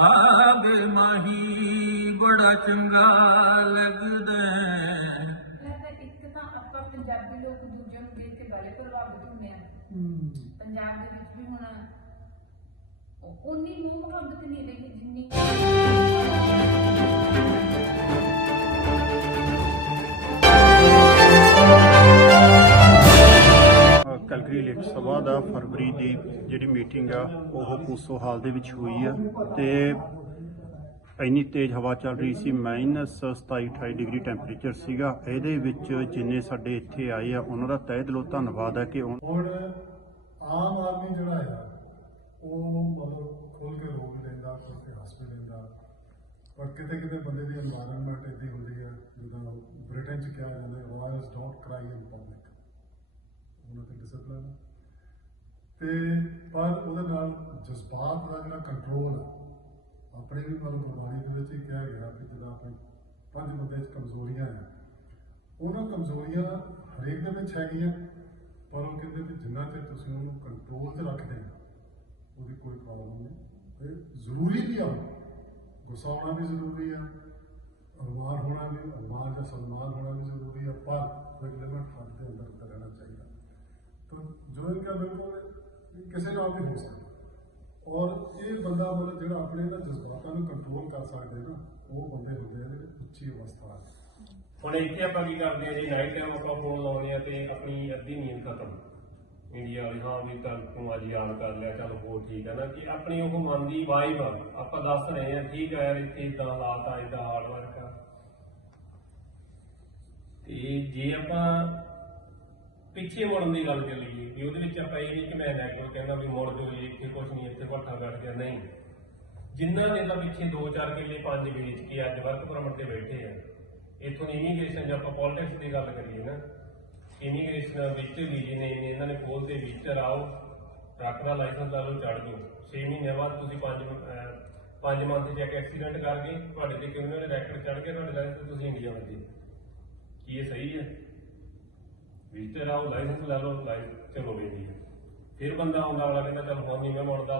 ਆਵੇ ਮਾਹੀ ਬੜਾ ਚੰਗਾ ਲੱਗਦਾ ਹੈ। ਲੱਗਦਾ ਇੱਕ ਤਾਂ ਆਪਾਂ ਪੰਜਾਬੀ ਲੋਕ ਦੂਜਿਆਂ ਨੂੰ ਦੇਖ ਕੇ ਬੜੇ ਪ੍ਰਭਾਵਿਤ ਹੁੰਦੇ ਆ ਪੰਜਾਬ ਦੇ ਵਿੱਚ ਵੀ ਹੁਣ ਉਹ- ਉਨੀ ਮੋਹ ਮੁਹੱਬਤ ਨਹੀਂ ਰਹੀ ਜਿੰਨੀ ਕੈਲਗਰੀ ਲੇਖ ਸਭਾ ਦਾ, ਫਰਵਰੀ ਦੀ ਜਿਹੜੀ ਮੀਟਿੰਗ ਆ, ਉਹ ਪੂਸੋ ਹਾਲ ਦੇ ਵਿੱਚ ਹੋਈ ਆ ਤੇ ਇੰਨੀ ਤੇਜ਼ ਹਵਾ ਚੱਲ ਰਹੀ ਸੀ ਮਾਈਨਸ 27-28 ਡਿਗਰੀ ਟੈਂਪਰੇਚਰ ਸੀਗਾ। ਇਹਦੇ ਵਿੱਚ ਜਿੰਨੇ ਸਾਡੇ ਇੱਥੇ ਆਏ ਆ, ਉਹਨਾਂ ਦਾ ਤਹਿ ਦਿਲੋਂ ਧੰਨਵਾਦ ਹੈ ਕਿ ਹੁਣ ਆਮ ਆਦਮੀ ਜਿਹੜਾ ਹੈ ਉਹ ਮਤਲਬ ਕੇ ਰੋਕ ਲੈਂਦਾ ਖੁੱਲ ਕੇ ਹੱਸ ਵੀ ਲੈਂਦਾ। ਪਰ ਕਿਤੇ ਕਿਤੇ ਬੰਦੇ ਦੀ এনवायरमेंट ਇਦਾਂ ਹੁੰਦੀ ਹੈ ਜਿੱਦਾਂ ਬ੍ਰਿਟਨ ਚ ਕਿਹਾ ਜਾਂਦਾ ਰੋਇਲਸ ਡੋਨਟ ਕਰਾਈ ਇਨ ਪਬਲਿਕ ਉਹਨਾਂ ਤੇ ਡਿਸਪਲਿਨ ਤੇ ਪਰ ਉਹਦੇ ਨਾਲ ਜਜ਼ਬਾਤ ਦਾ ਜਿਹੜਾ ਕੰਟਰੋਲ ਆਪਣੇ ਵੀ ਮਤਲਬ ਗੁਰਬਾਣੀ ਦੇ ਵਿੱਚ ਹੀ ਕਿਹਾ ਗਿਆ ਕਿ ਜਿਹੜਾ ਆਪਣੇ ਪੰਜ ਬੰਦੇ ਚ ਕਮਜ਼ੋਰੀਆਂ ਆ। ਉਹਨਾਂ ਕਮਜ਼ੋਰੀਆਂ ਹਰੇਕ ਦੇ ਵਿੱਚ ਹੈਗੀਆਂ, ਪਰ ਉਹ ਕਹਿੰਦੇ ਵੀ ਜਿੰਨਾ ਚਿਰ ਤੁਸੀਂ ਉਹਨੂੰ ਕੰਟਰੋਲ 'ਚ ਰੱਖਦੇ ਹੋ, ਉਹਦੀ ਕੋਈ ਪ੍ਰੋਬਲਮ ਨਹੀਂ। ਇਹ ਜ਼ਰੂਰੀ ਵੀ ਆ। ਗੁੱਸਾ ਹੋਣਾ ਵੀ ਜ਼ਰੂਰੀ ਆ, ਅਰਮਾਨ ਹੋਣਾ ਵੀ, ਅਰਮਾਨ ਦਾ ਸਨਮਾਨ ਹੋਣਾ ਵੀ ਜ਼ਰੂਰੀ ਆ, ਪਰ ਇੱਕ ਲਿਮਟ ਹੱਦ ਦੇ ਅੰਦਰ ਰਹਿਣਾ ਚਾਹੀਦਾ। ਤਾਂ ਜੋ ਇਹ ਕਿਹਾ ਕਿਸੇ ਨਾਲ ਵੀ ਹੋ ਸਕਦਾ। ਔਰ ਇਹ ਬੰਦਾ ਮਤਲਬ ਜਿਹੜਾ ਆਪਣੇ ਨਾ ਜਜ਼ਬਾਤਾਂ ਨੂੰ ਕੰਟਰੋਲ ਕਰ ਸਕਦੇ ਨਾ, ਉਹ ਬੰਦੇ ਹੁੰਦੇ ਆ ਜਿਹੜੇ ਉੱਚੀ ਅਵਸਥਾ ਆ ਹੁਣ ਇੱਥੇ ਆਪਾਂ ਕੀ ਕਰਦੇ ਆ, ਜੀ ਨਾਈਟ ਟਾਈਮ ਆਪਾਂ ਫੋਨ ਲਾਉਂਦੇ ਆ ਤੇ ਆਪਣੀ ਅੱਧੀ ਨੀਂਦ ਖਤਮ। ਇੰਡੀਆ ਵਾਲੀ, ਹਾਂ ਵੀ ਕੱਲ ਤੂੰ ਅੱਜ ਯਾਦ ਕਰ ਲਿਆ, ਚੱਲ ਹੋਰ ਠੀਕ ਹੈ ਨਾ, ਕਿ ਆਪਣੀ ਉਹ ਮਨ ਦੀ ਵਾਈਬ ਆਪਾਂ ਦੱਸ ਰਹੇ ਆ, ਠੀਕ ਹੈ ਯਾਰ, ਇੱਥੇ ਇਦਾਂ ਹਾਲਾਤ ਆ ਇਦਾਂ ਹਾਰਡ ਵਰਕ ਆ। ਤੇ ਜੇ ਆਪਾਂ ਪਿੱਛੇ ਮੁੜਨ ਦੀ ਗੱਲ ਚੱਲੀਏ ਵੀ ਉਹਦੇ ਵਿੱਚ ਆਪਾਂ ਇਹ ਨਹੀਂ ਕਿ ਮੈਂ ਨੈਗੇਟਿਵ ਕਹਿੰਦਾ ਵੀ ਮੁੜ ਜਾਓ ਜੀ, ਇੱਥੇ ਕੁਝ ਨਹੀਂ, ਇੱਥੇ ਭੱਠਾ ਬੈਠ ਗਿਆ। ਨਹੀਂ। ਜਿਨ੍ਹਾਂ ਨੇ ਤਾਂ ਪਿੱਛੇ 2-4 ਕਿੱਲੇ ਪੰਜ ਵੇਚ ਕੇ ਅੱਜ ਵਰਕ ਪਰਮਿਟ ਤੇ ਬੈਠੇ ਆ। ਇਥੋਂ ਇਮੀਗ੍ਰੇਸ਼ਨ ਜੇ ਆਪਾਂ ਪੋਲਿਟਿਕਸ ਦੀ ਗੱਲ ਕਰੀਏ ਨਾ ਇਮੀਗ੍ਰੇਸ਼ਨ ਵਿੱਚ ਵੀਜ਼ੇ ਨੇ ਇੰਨੇ ਇਹਨਾਂ ਨੇ ਖੋਲਦੇ ਵਿਜ਼ਟਰ ਆਓ ਟਰੱਕ ਦਾ ਲਾਇਸੈਂਸ ਲਾ ਲਓ ਚੜ ਜਾਓ। 6 ਮਹੀਨਿਆਂ ਬਾਅਦ ਤੁਸੀਂ 5 5 ਮੰਥ ਚ ਇੱਕ ਐਕਸੀਡੈਂਟ ਕਰਕੇ ਤੁਹਾਡੇ ਤੇ ਕਿਉਂ ਨੇ ਰੈਕਟ ਚੜ ਕੇ ਤੁਹਾਡੇ ਲਾਇਸੈਂਸ ਤੁਸੀਂ ਇੰਡੀਆ ਵੱਜੇ ਕੀ ਇਹ ਸਹੀ ਹੈ? ਵਿਜ਼ਟਰ ਆਓ ਲਾਇਸੈਂਸ ਲੈ ਲਓ ਲਾਇਸੈਂਸ ਚਲੋ ਵੀ ਫਿਰ ਬੰਦਾ ਆਉਂਦਾ ਵਾਲਾ ਕਹਿੰਦਾ ਚਲ ਹੁਣ ਨਹੀਂ ਮੈਂ ਮੁੜਦਾ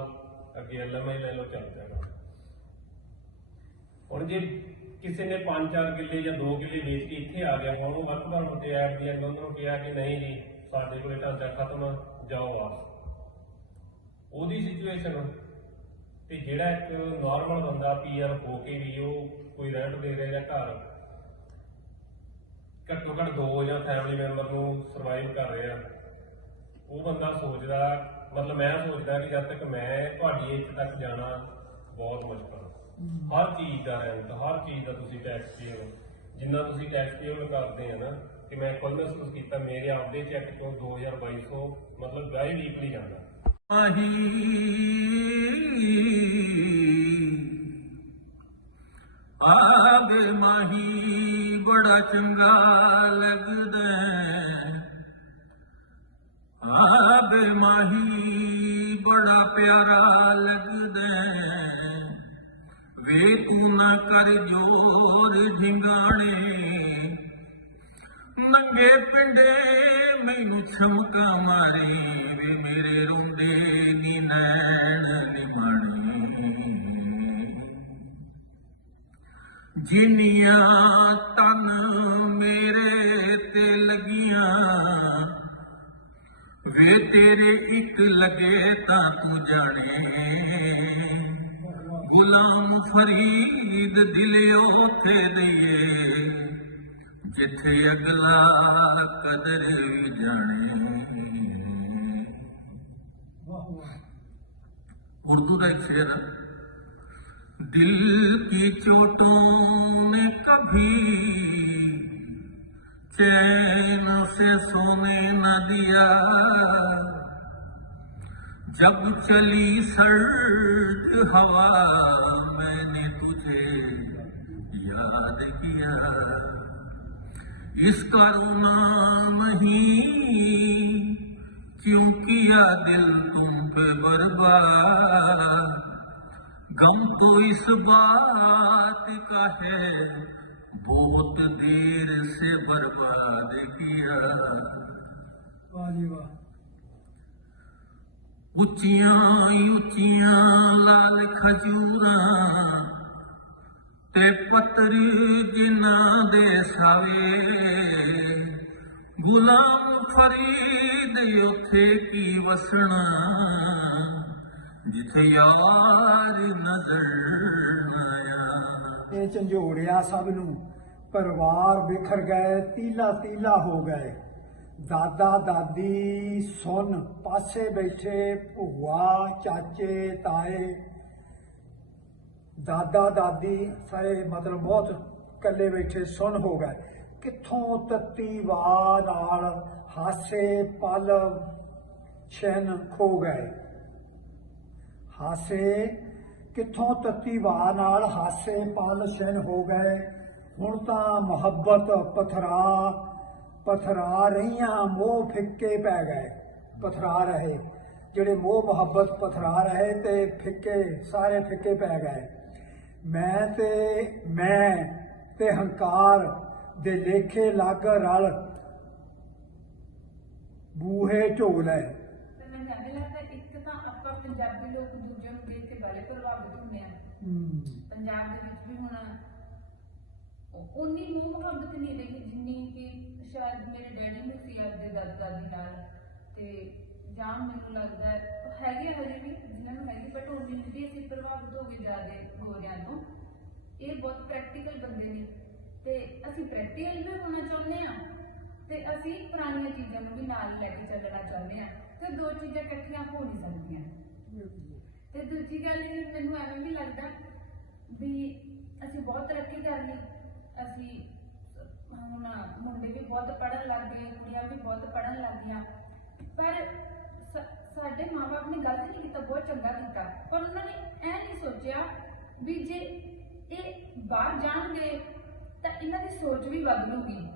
ਅੱਗੇ ਐਲਐਮਆਈ ਲੈ ਲਓ ਚੱਲ ਜਾਣਾ ਹੁਣ ਜੇ ਕਿਸੇ ਨੇ 5-4 ਕਿੱਲੇ ਜਾਂ 2 ਕਿੱਲੇ ਵੇਚ ਕੇ ਇੱਥੇ ਆ ਗਿਆ ਹੁਣ ਉਹ ਵਰਕ ਪਰਮਿਟ ਤੇ ਐਡ ਦੀ ਉਹਨਾਂ ਨੂੰ ਕਿਹਾ ਕਿ ਨਹੀਂ ਜੀ ਸਾਡੇ ਕੋਲੇ ਢਾਂਚਾ ਖਤਮ ਆ, ਜਾਓ ਵਾਪਸ। ਉਹਦੀ ਸਿਚੁਏਸ਼ਨ ਤੇ ਜਿਹੜਾ ਇੱਕ ਨਾਰਮਲ ਬੰਦਾ ਪੀਆਰ ਹੋ ਕੇ ਵੀ ਉਹ ਕੋਈ ਰੈਂਟ ਦੇ ਰਿਹਾ ਜਾਂ ਘਰ ਘੱਟੋ ਘੱਟ ਦੋ ਜਾਂ ਫੈਮਿਲੀ ਮੈਂਬਰ ਨੂੰ ਸਰਵਾਈਵ ਕਰ ਰਿਹਾ। ਉਹ ਬੰਦਾ ਸੋਚਦਾ ਮਤਲਬ ਮੈਂ ਸੋਚਦਾ ਕਿ ਜਦ ਤੱਕ ਮੈਂ ਤੁਹਾਡੀ ਏਜ ਤੱਕ ਜਾਣਾ ਬਹੁਤ ਮੁਸ਼ਕਲ। ਹਰ ਚੀਜ਼ ਦਾ ਰੈਂਟ ਹਰ ਚੀਜ਼ ਦਾ ਤੁਸੀਂ ਟੈਕਸ ਪੇ ਹੋ। ਜਿੰਨਾ ਤੁਸੀਂ ਟੈਕਸ ਪੇ ਕਰਦੇ ਆ ਨਾ ਕਿ ਮੈਂ ਖੁਦ ਮਹਿਸੂਸ ਕੀਤਾ ਮੇਰੇ ਆਪਦੇ ਚੈੱਕ ਤੋਂ 2200 ਮਤਲਬ ਬਾਈ ਵੀਕਲੀ ਜਾਂਦਾ। ਮਾਹੀ ਚੰਗਾ ਲੱਗਦਾ ਹੈ। ਆਵੇ ਮਾਹੀ ਬੜਾ ਪਿਆਰਾ ਲੱਗਦਾ ਵੇ ਤੂੰ ਨਾ ਕਰ ਜੋਰ ਢਿੰਗਾਣੇ। ਨੰਗੇ ਪਿੰਡੇ ਮੈਨੂੰ ਛਮਕਾ ਮਾਰੇ। ਵੇ ਮੇਰੇ ਰੋਂਦੇ ਨੀ ਨੈਣ ਨਿਮਾਣੇ। ਜਿਨੀਆਂ ਤਨ ਮੇਰੇ ਤੇ ਲਗੀਆਂ ਵੇ ਤੇਰੇ ਇੱਕ ਲਗੇ ਤਾਂ ਤੂੰ ਜਾਣੇ। ਗੁਲਾਮ ਫਰੀਦ ਦਿਲ ਤੇ ਦਈਏ ਜਿੱਥੇ ਅਗਲਾ ਕਦਰ ਜਾਣੇ। ਉਰਦੂ ਦਾ ਇੱਕ ਸ਼ੇਰ ਹੈ دل کی چوٹوں نے کبھی چین سے سونے نہ دیا۔ جب چلی سرد ہوا میں نے تجھے یاد کیا۔ اس کا رونا نہیں، کیوں کیا دل تم پہ برباد؟ गम तो इस बात का है बहुत देर से बर्बाद किया ਉੱਚੀਆਂ ਉੱਚੀਆਂ ਲਾਲ ਖਜੂਰਾਂ ਤੇ ਪੱਤਰੀ ਜਿਨ੍ਹਾਂ ਦੇ ਸਾਵੇ ਗੁਲਾਮ ਫਰੀਦ ਉਥੇ ਕੀ ਵਸਣਾ ਜਿੱਥੇ ਯਾਰ ਨਜ਼ਰ ਆਇਆ ਇਹ ਝੰਜੋੜਿਆ ਸਭ ਨੂੰ, ਪਰਿਵਾਰ ਵਿਖਰ ਗਏ, ਤੀਲਾ ਤੀਲਾ ਹੋ ਗਏ। ਦਾਦਾ ਦਾਦੀ ਸੁਣ, ਪਾਸੇ ਬੈਠੇ, ਭੂਆ, ਚਾਚੇ, ਤਾਏ। ਦਾਦਾ ਦਾਦੀ ਸਾਰੇ ਮਤਲਬ ਬਹੁਤ ਇਕੱਲੇ ਬੈਠੇ, ਸੁਣ ਹੋ ਗਏ। ਕਿੱਥੋਂ ਤੱਤੀ ਵਾਹ ਨਾਲ ਹਾਸੇ ਪਲ ਛਿਨ ਖੋ ਗਏ। ਹਾਸੇ, ਕਿੱਥੋਂ ਤੱਤੀ ਵਾਹ ਨਾਲ ਹਾਸੇ ਪਲ ਛਿਨ ਹੋ ਗਏ। ਹੁਣ ਤਾਂ ਮੁਹੱਬਤ ਪਥਰਾ ਪਥਰਾ ਰਹੀਆਂ ਮੋਹ ਫਿੱਕੇ ਪੈ ਗਏ। ਪਥਰਾ ਰਹੇ, ਜਿਹੜੇ ਮੋਹ ਮੁਹੱਬਤ ਪਥਰਾ ਰਹੇ ਤੇ ਫਿੱਕੇ, ਸਾਰੇ ਫਿੱਕੇ ਪੈ ਗਏ। ਮੈਂ ਤੇ ਮੈਂ ਤੇ ਹੰਕਾਰ ਦੇ ਲੇਖੇ ਲੱਗ ਰਲ ਬੂਹੇ ਝੋਲੇ ਤੇ ਮੈਨੂੰ ਲੱਗਦਾ ਇੱਕ ਤਾਂ ਆਪਾਂ ਪੰਜਾਬੀ ਲੋਕ ਦੂਜੇ ਨੂੰ ਦੇਖ ਕੇ ਬੜੇ ਪ੍ਰਭਾਵਿਤ ਹੁੰਦੇ ਆ ਪੰਜਾਬ ਦੇ ਵਿੱਚ ਵੀ ਹੁਣ ਉਨੀ ਮੋਹ ਮੁਹੱਬਤ ਨਹੀਂ ਰਹੀ ਜਿੰਨੀ ਕਿ ਸ਼ਾਇਦ ਮੇਰੇ ਡੈਡੀ ਨੂੰ ਸੀ ਆਪਦੇ ਦਾਦਾ ਦਾਦੀ ਨਾਲ। ਤੇ ਜਾਂ ਮੈਨੂੰ ਲੱਗਦਾ ਹੈਗੇ ਹਜੇ ਵੀ ਜਿਨ੍ਹਾਂ ਨੂੰ ਹੈਗੀ ਬਟ ਉਨੀ ਨਹੀਂ ਅਸੀਂ ਪ੍ਰਭਾਵਿਤ ਹੋ ਗਏ ਜ਼ਿਆਦੇ ਹੋ ਰਿਆਂ ਤੋਂ। ਇਹ ਬਹੁਤ ਪ੍ਰੈਕਟੀਕਲ ਬੰਦੇ ਨੇ। ਤੇ ਅਸੀਂ ਪ੍ਰੈਕਟੀਕਲ ਵੀ ਹੋਣਾ ਚਾਹੁੰਦੇ ਆ ਤੇ ਅਸੀਂ ਪੁਰਾਣੀਆਂ ਚੀਜ਼ਾਂ ਨੂੰ ਵੀ ਨਾਲ ਲੈ ਕੇ ਚੱਲਣਾ ਚਾਹੁੰਦੇ ਆ ਤੇ ਦੋ ਚੀਜ਼ਾਂ ਇਕੱਠੀਆਂ ਹੋ ਨਹੀਂ ਸਕਦੀਆਂ। ਤੇ ਦੂਜੀ ਗੱਲ ਇਹ ਮੈਨੂੰ ਐਵੇਂ ਵੀ ਲੱਗਦਾ ਵੀ ਅਸੀਂ ਬਹੁਤ ਤਰੱਕੀ ਕਰ ਲਈ। ਅਸੀਂ ਹੁਣ ਮੁੰਡੇ ਵੀ ਬਹੁਤ ਪੜ੍ਹਨ ਲੱਗ ਗਏ, ਕੁੜੀਆਂ ਵੀ ਬਹੁਤ ਪੜ੍ਹਨ ਲੱਗ ਗਈਆਂ। ਪਰ ਸ- ਸਾਡੇ ਮਾਪੇ ਨੇ ਗਲਤ ਨਹੀਂ ਕੀਤਾ, ਬਹੁਤ ਚੰਗਾ ਕੀਤਾ। ਪਰ ਉਹਨਾਂ ਨੇ ਇਹ ਨਹੀਂ ਸੋਚਿਆ ਵੀ ਜੇ ਇਹ ਬਾਹਰ ਜਾਣਗੇ, ਤਾਂ ਇਹਨਾਂ ਦੀ ਸੋਚ ਵੀ ਬਦਲੂਗੀ।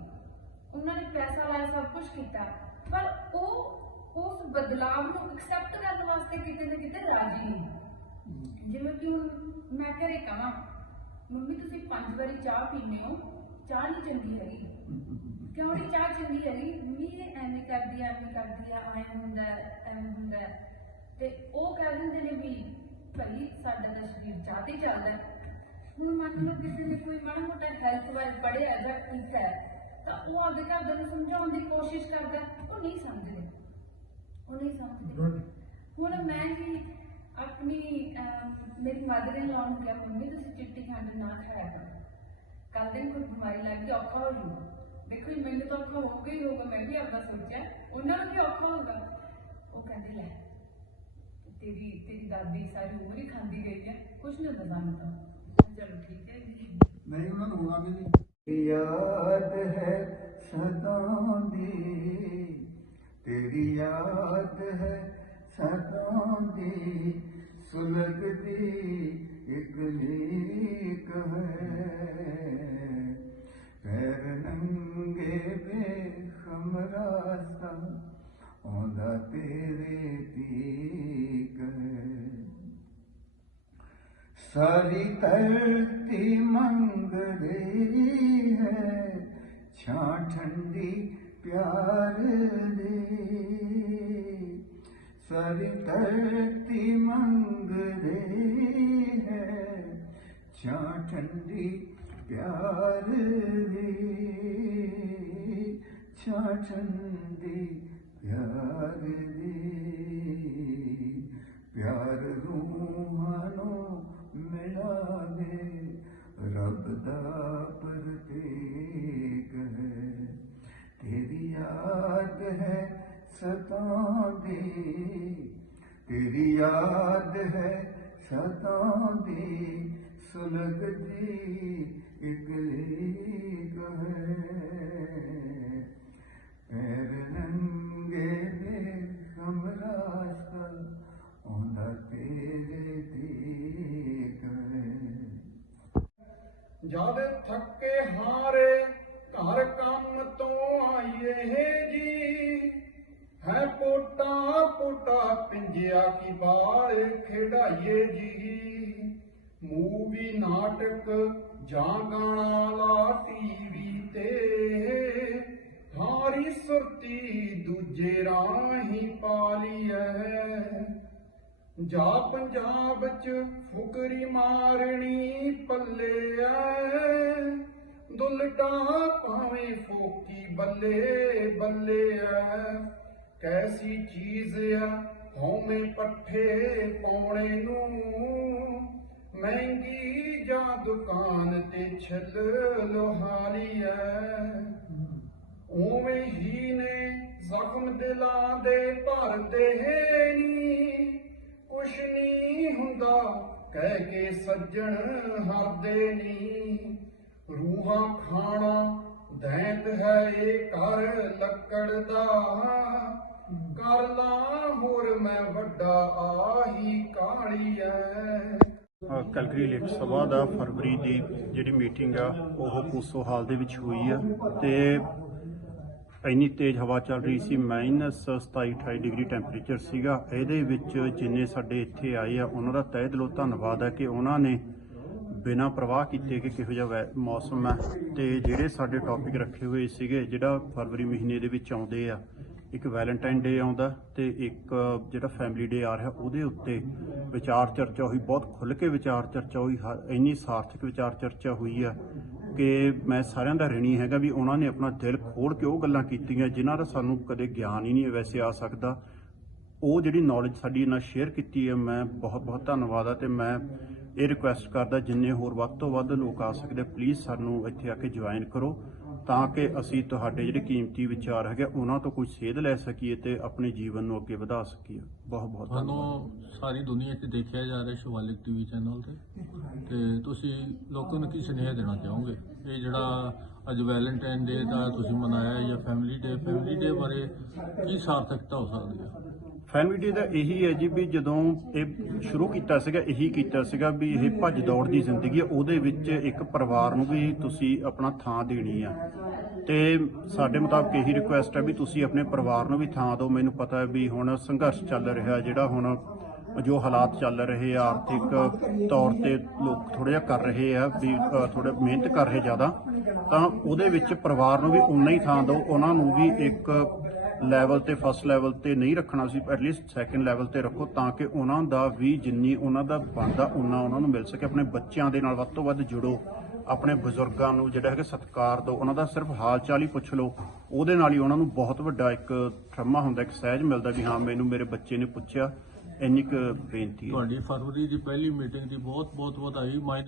ਉਹਨਾਂ ਨੇ ਪੈਸਾ ਲਾਇਆ, ਸਭ ਕੁਝ ਕੀਤਾ। ਪਰ ਉਹ ਉਸ ਬਦਲਾਵ ਨੂੰ ਐਕਸੈਪਟ ਕਰਨ ਵਾਸਤੇ ਕਿਤੇ ਨਾ ਕਿਤੇ ਰਾਜੀ ਨਹੀਂ। ਜਿਵੇਂ ਕਿ ਹੁਣ ਮੈਂ ਘਰੇ ਕਹਾਂ ਮੰਮੀ ਤੁਸੀਂ ਪੰਜ ਵਾਰੀ ਚਾਹ ਪੀਂਦੇ ਹੋ ਚਾਹ ਨਹੀਂ ਚੰਗੀ ਹੈਗੀ। ਕਿਉਂ ਨਹੀਂ ਚਾਹ ਚੰਗੀ ਹੈਗੀ? ਮੰਮੀ ਇਹ ਐਵੇਂ ਕਰਦੀ ਆ ਐਵੇਂ ਕਰਦੀ ਆ ਐਂ ਹੁੰਦਾ ਐਵੇਂ ਹੁੰਦਾ। ਤੇ ਉਹ ਕਹਿ ਦਿੰਦੇ ਨੇ ਵੀ ਭਈ ਸਾਡਾ ਤਾਂ ਸਰੀਰ ਚਾਹ ਤੇ ਚੱਲਦਾ। ਹੁਣ ਮੰਨ ਲਓ ਕਿਸੇ ਨੇ ਕੋਈ ਮਾੜਾ ਮੋਟਾ ਹੈਲਥ ਬਾਰੇ ਪੜ੍ਹਿਆ ਜਾਂ ਹੈ ਤਾਂ ਉਹ ਆਪਦੇ ਘਰਦਿਆਂ ਨੂੰ ਸਮਝਾਉਣ ਦੀ ਕੋਸ਼ਿਸ਼ ਕਰਦਾ ਉਹ ਨਹੀਂ ਸਮਝਦੇ। ਉਹ ਨਹੀਂ ਸਮਝਦੇ। ਹੁਣ ਮੈਂ ਜੀ ਆਪਣੀ ਮੇਰੀ ਮਦਰ ਨੇ ਲਾਉਣ ਕਿਹਾ ਮੰਮੀ ਤੁਸੀਂ ਚਿੱਟੀ ਖੰਡ ਨਾ ਖਾਇਆ ਕਰੋ। ਕੱਲ ਦਿਨ ਕੋਈ ਬਿਮਾਰੀ ਲੱਗ ਗਈ ਔਖਾ ਹੋ ਜੂਗਾ ਦੇਖੋ ਜੀ ਮੈਨੂੰ ਤਾਂ ਔਖਾ ਹੋਊਗਾ ਹੀ ਹੋਊਗਾ ਮੈਂ ਵੀ ਆਪਦਾ ਸੋਚਿਆ। ਉਹਨਾਂ ਨੂੰ ਵੀ ਔਖਾ ਹੋਊਗਾ। ਉਹ ਕਹਿੰਦੇ ਲੈ ਤੇਰੀ ਤੇਰੀ ਦਾਦੀ ਸਾਰੀ ਉਮਰ ਹੀ ਖਾਂਦੀ ਗਈ ਹੈ। ਕੁਛ ਨਹੀਂ ਹੁੰਦਾ ਸਾਨੂੰ ਤਾਂ। ਚਲੋ ਠੀਕ ਹੈ ਜੀ। ਨਹੀਂ ਉਹਨਾਂ ਨੂੰ ਹੋਣਾ ਵੀ ਨਹੀਂ। ਯਾਦ ਹੈ ਸਦਾ ਦੀ। ਤੇਰੀ ਯਾਦ ਹੈ ਸਦਾ ਦੀ। ਸੁਲਗਦੀ ਇੱਕ ਲੀਕ ਹੈ ਪੈਰ ਨੰਗੇ ਬੇਖਮ ਰਾਸਤਾ ਆਉਂਦਾ ਤੇਰੇ ਤੀਕ ਹੈ ਸਾਰੀ ਧਰਤੀ ਮੰਗ ਰਹੀ ਹੈ ਛਾਂ ਠੰਡੀ ਪਿਆਰ ਦੀ ਸਾਰੀ ਧਰਤੀ ਮੰਗ ਰਹੀ ਹੈ ਛਾਂ ਠੰਡੀ ਪਿਆਰ ਦੀ ਛਾਂ ਠੰਡੀ ਪਿਆਰ ਦੀ। ਪਿਆਰ ਰੂਹਾਂ ਨੂੰ ਮਿਲਾਵੇ ਰੱਬ ਦਾ ਪ੍ਰਤੀਕ ਹੈ। ਤੇਰੀ ਯਾਦ ਹੈ ਸਤਾਉਂਦੀ ਤੇਰੀ ਯਾਦ ਹੈ ਸਤਾਉਂਦੀ ਸੁਲਗਦੀ ਇੱਕ ਲੀਕ ਹੈ। ਪੈਰ ਨੰਗੇ ਨੇ ਕਮਰਾਸਾ ਆਉਂਦਾ ਤੇਰੇ ਤੀਕ ਹੈ। ਜਦ ਥੱਕੇ ਹਾਰੇ ਨਾਟਕ ਜਾਂ ਗਾਣਾ ਲਾ ਟੀਵੀ ਤੇ। ਹਾਰੀ ਸੁਰਤੀ ਦੂਜੇ ਰਾਹੀਂ ਪਾਲੀ ਐ ਜਾ ਪੰਜਾਬ ਚ ਫੁਕਰੀ ਮਾਰਨੀ ਪੱਲੇ ਐ ਦੁਲਟਾ ਭਾਵੇਂ ਫੋਕੀ ਬੱਲੇ ਬੱਲੇ ਐ ਕੈਸੀ ਚੀਜ਼ ਆ, ਹਉਮੈ ਪੱਠੇ ਪਾਉਣੇ ਨੂੰ। ਮਹਿੰਗੀ ਜਾਂ ਦੁਕਾਨ ਤੇ ਛੱਲ ਲੋਹਾਰੀ ਐ ਉਵੇਂ ਹੀ ਨੇ ਜ਼ਖਮ ਦਿਲਾਂ ਦੇ ਭਰਦੇ ਨੀ। ਕੁਛ ਨਹੀਂ ਹੁੰਦਾ, ਕਹਿ ਕੇ ਸੱਜਣ ਹਰਦੇ ਨੀ। ਰੂਹਾਂ ਖਾਣਾ ਦੈਂਤ ਹੈ ਇਹ ਕਰ ਲੱਕੜ ਦਾ। ਕਰ ਲਾ ਹੋਰ ਮੈਂ ਵੱਡਾ ਆਹੀ ਕਾਲੀ ਐ। ਕੈਲਗਰੀ ਲੇਖ ਸਭਾ ਦਾ ਫਰਵਰੀ ਦੀ ਜਿਹੜੀ ਮੀਟਿੰਗ ਆ, ਉਹ ਕੂਸੋ ਹਾਲ ਦੇ ਵਿੱਚ ਹੋਈ ਆ ਤੇ ਇੰਨੀ ਤੇਜ਼ ਹਵਾ ਚੱਲ ਰਹੀ ਸੀ ਮਾਈਨਸ 27 28 ਡਿਗਰੀ ਟੈਂਪਰੇਚਰ ਸੀਗਾ। ਇਹਦੇ ਵਿੱਚ ਜਿੰਨੇ ਸਾਡੇ ਇੱਥੇ ਆਏ ਆ, ਉਹਨਾਂ ਦਾ ਤਹਿ ਦਿਲੋਂ ਧੰਨਵਾਦ ਹੈ ਕਿ ਉਹਨਾਂ ਨੇ ਬਿਨਾਂ ਪ੍ਰਵਾਹ ਕੀਤੇ ਕਿ ਕਿਹੋ ਜਿਹਾ ਵੈ- ਮੌਸਮ ਹੈ ਤੇ ਜਿਹੜੇ ਸਾਡੇ ਟੌਪਿਕ ਰੱਖੇ ਹੋਏ ਸੀਗੇ, ਜਿਹੜਾ ਫਰਵਰੀ ਮਹੀਨੇ ਦੇ ਵਿੱਚ ਆਉਂਦੇ ਆ ਇੱਕ ਵੈਲੈਂਟਾਈਨ ਡੇ ਆਉਂਦਾ ਤੇ ਇੱਕ ਜਿਹੜਾ ਫੈਮਿਲੀ ਡੇ ਆ ਰਿਹਾ ਉਹਦੇ ਉੱਤੇ ਵਿਚਾਰ ਚਰਚਾ ਹੋਈ, ਬਹੁਤ ਖੁੱਲ੍ਹ ਕੇ ਵਿਚਾਰ ਚਰਚਾ ਹੋਈ, ਹ- ਇੰਨੀ ਸਾਰਥਕ ਵਿਚਾਰ ਚਰਚਾ ਹੋਈ ਆ ਕਿ ਮੈਂ ਸਾਰਿਆਂ ਦਾ ਰਿਣੀ ਹੈਗਾ ਵੀ ਉਹਨਾਂ ਨੇ ਆਪਣਾ ਦਿਲ ਖੋਲ ਕੇ ਉਹ ਗੱਲਾਂ ਕੀਤੀਆਂ ਜਿਨ੍ਹਾਂ ਦਾ ਸਾਨੂੰ ਕਦੇ ਗਿਆਨ ਹੀ ਨਹੀਂ ਵੈਸੇ ਆ ਸਕਦਾ। ਉਹ ਜਿਹੜੀ ਨੌਲੇਜ ਸਾਡੀ ਨਾਲ ਸ਼ੇਅਰ ਕੀਤੀ ਹੈ ਮੈਂ ਬਹੁਤ ਬਹੁਤ ਧੰਨਵਾਦ ਆ ਤੇ ਮੈਂ ਇਹ ਰਿਕੁਐਸਟ ਕਰਦਾ ਜਿੰਨੇ ਹੋਰ ਵੱਧ ਤੋਂ ਵੱਧ ਲੋਕ ਆ ਸਕਦੇ ਪਲੀਜ਼ ਸਾਨੂੰ ਇੱਥੇ ਆ ਕੇ ਜੁਆਇਨ ਕਰੋ। ਤਾਂ ਕਿ ਅਸੀਂ ਤੁਹਾਡੇ ਜਿਹੜੇ ਕੀਮਤੀ ਵਿਚਾਰ ਹੈਗੇ ਉਹਨਾਂ ਤੋਂ ਕੁਝ ਸੇਧ ਲੈ ਸਕੀਏ ਤੇ ਆਪਣੇ ਜੀਵਨ ਨੂੰ ਅੱਗੇ ਵਧਾ ਸਕੀਏ। ਬਹੁਤ ਬਹੁਤ ਧੰਨਵਾਦ। ਤੁਹਾਨੂੰ ਸਾਰੀ ਦੁਨੀਆ 'ਚ ਦੇਖਿਆ ਜਾ ਰਿਹਾ ਸ਼ਿਵਾਲਿਕ ਟੀਵੀ ਚੈਨਲ ਤੇ। ਤੇ ਤੁਸੀਂ ਲੋਕਾਂ ਨੂੰ ਕੀ ਸੁਨੇਹਾ ਦੇਣਾ ਚਾਹੋਗੇ? ਇਹ ਜਿਹੜਾ ਅੱਜ ਵੈਲੈਂਟਾਈਨ ਡੇ ਦਾ ਤੁਸੀਂ ਮਨਾਇਆ ਜਾਂ ਫੈਮਿਲੀ ਡੇ ਫੈਮਿਲੀ ਡੇ ਬਾਰੇ ਕੀ ਸਾਰਥਕਤਾ ਹੋ ਸਕਦੀ ਹੈ? ਫੈਮਿਲੀ ਡੇ ਦਾ ਇਹੀ ਹੈ ਜੀ ਵੀ ਜਦੋਂ ਇਹ ਸ਼ੁਰੂ ਕੀਤਾ ਸੀਗਾ, ਇਹੀ ਕੀਤਾ ਸੀਗਾ ਵੀ ਇਹ ਭੱਜ ਦੌੜ ਦੀ ਜ਼ਿੰਦਗੀ ਹੈ, ਉਹਦੇ ਵਿੱਚ ਇੱਕ ਪਰਿਵਾਰ ਨੂੰ ਵੀ ਤੁਸੀਂ ਆਪਣਾ ਥਾਂ ਦੇਣੀ ਆ। ਤੇ ਸਾਡੇ ਮੁਤਾਬਕ ਇਹੀ ਰਿਕੁਐਸਟ ਹੈ ਵੀ ਤੁਸੀਂ ਆਪਣੇ ਪਰਿਵਾਰ ਨੂੰ ਵੀ ਥਾਂ ਦਿਓ। ਮੈਨੂੰ ਪਤਾ ਹੈ ਵੀ ਹੁਣ ਸੰਘਰਸ਼ ਚੱਲ ਰਿਹਾ, ਜਿਹੜਾ ਹੁਣ ਜੋ ਹਾਲਾਤ ਚੱਲ ਰਹੇ ਆ, ਆਰਥਿਕ ਤੌਰ ਤੇ ਲੋਕ ਥੋੜਾ ਜਿਹਾ ਕਰ ਰਹੇ ਆ, ਵੀ ਥੋੜਾ ਮਿਹਨਤ ਕਰ ਰਹੇ ਜ਼ਿਆਦਾ, ਤਾਂ ਉਹਦੇ ਵਿੱਚ ਪਰਿਵਾਰ ਨੂੰ ਵੀ ਉਨਾ ਹੀ ਥਾਂ ਦਿਓ, ਉਹਨਾਂ ਨੂੰ ਵੀ ਇੱਕ ਲੈਵਲ ਤੇ ਫਸਟ ਲੈਵਲ ਤੇ ਨਹੀਂ ਰੱਖਣਾ ਸੀ ਐਟਲੀਸਟ ਸੈਕੰਡ ਲੈਵਲ ਤੇ ਰੱਖੋ ਤਾਂ ਕਿ ਉਹਨਾਂ ਦਾ ਵੀ ਜਿੰਨੀ ਉਹਨਾਂ ਦਾ ਬਣਦਾ ਉਹਨਾਂ ਉਹਨਾਂ ਨੂੰ ਮਿਲ ਸਕੇ। ਆਪਣੇ ਬੱਚਿਆਂ ਦੇ ਨਾਲ ਵੱਧ ਤੋਂ ਵੱਧ ਜੁੜੋ। ਆਪਣੇ ਬਜ਼ੁਰਗਾਂ ਨੂੰ ਜਿਹੜਾ ਹੈਗਾ ਸਤਿਕਾਰ ਦਿਓ। ਉਹਨਾਂ ਦਾ ਸਿਰਫ ਹਾਲ ਚਾਲ ਹੀ ਪੁੱਛ ਲਓ। ਉਹਦੇ ਨਾਲ ਹੀ ਉਹਨਾਂ ਨੂੰ ਬਹੁਤ ਵੱਡਾ ਇੱਕ ਠਰਮਾ ਹੁੰਦਾ, ਇੱਕ ਸਹਿਜ ਮਿਲਦਾ ਵੀ ਹਾਂ, ਮੈਨੂੰ ਮੇਰੇ ਬੱਚੇ ਨੇ ਪੁੱਛਿਆ। ਇੰਨੀ ਕੁ ਬੇਨਤੀ ਹੈ। ਤੁਹਾਡੀ ਫਰਵਰੀ ਦੀ ਪਹਿਲੀ ਮੀਟਿੰਗ ਦੀ ਬਹੁਤ ਬਹੁਤ ਵਧਾਈ।